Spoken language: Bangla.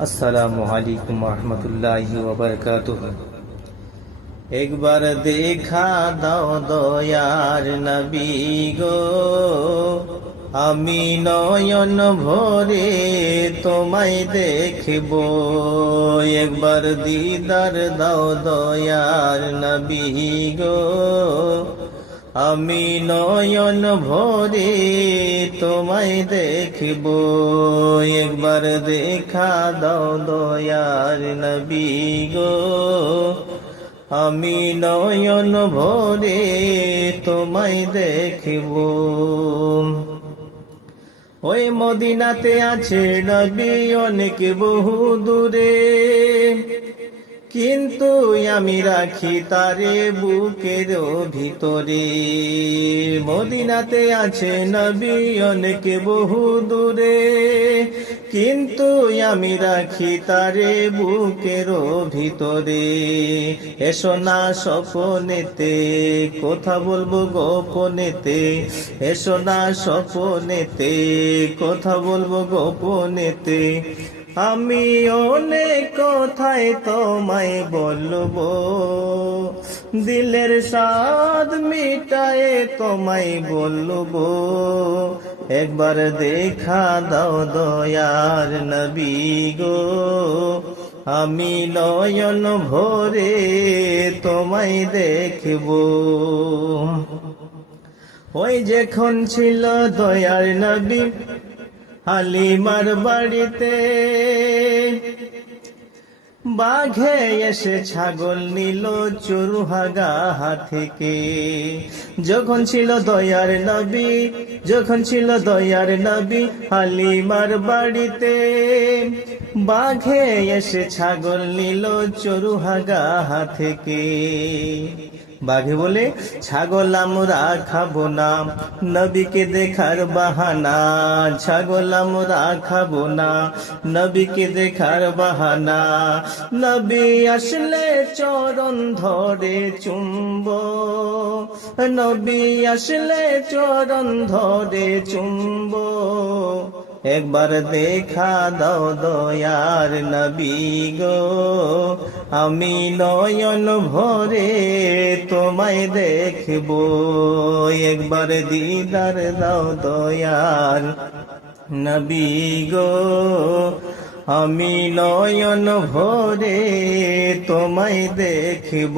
আসসালামু আলাইকুম রহমতুল্লাহি ওয়া বারাকাতুহু। একবার দেখা দাও দয়ার নবী গো, আমি নয়ন ভরে তোমায় দেখব। একবার দিদার দাও দয়ার নবী গো, আমি নয়ন ভরে তোমায় দেখব। একবার দেখা দাও দয়ার নবী গো, আমি নয়ন ভরে তোমায় দেখব। ওই মদিনাতে আছে নবী অনেক বহু দূরে, কিন্তু আমি রাখি তারে বুকের ভিতরে। মদিনাতে আছে নবী অনেক বহু দূরে, কিন্তু আমি রাখি তারে বুকের ভিতরে। এসো না স্বপনেতে কথা বলবো গোপনেতে, এসো না স্বপনেতে কথা বলবো গোপনেতে। আমি অনেক কথাই তোমায় বলবো, দিলের স্বাদ মিটায়ে তোমায় বলবো। একবার দেখা দাও দয়ার নবী গো, আমি নয়ন ভরে তোমায় দেখব। ওই যখন ছিল দয়ার নবী হালিমার বাড়িতে, বাঘে এসে ছাগল নিল চড়ুহাগা থেকে। যখন ছিল দয়ার নবী, যখন ছিল দয়ার নবী হালিমার বাড়িতে, বাঘে এসে ছাগল নিল চড়ুহাগা থেকে। বাঘে বলে, ছাগল আমরা খাবো না, নবীকে দেখার বাহানা। ছাগল আমরা খাবো না, নবীকে দেখার বাহানা। নবী আসলে চরণ ধরে চুম্ব, নবী আসলে চরণ ধরে চুম্ব। একবার দেখা দাও দয়ার নবী গো, আমি নয়ন ভরে তোমায় দেখব। একবার দিদার দাও দয়ার নবী গো, আমি নয়ন ভরে তোমায় দেখব।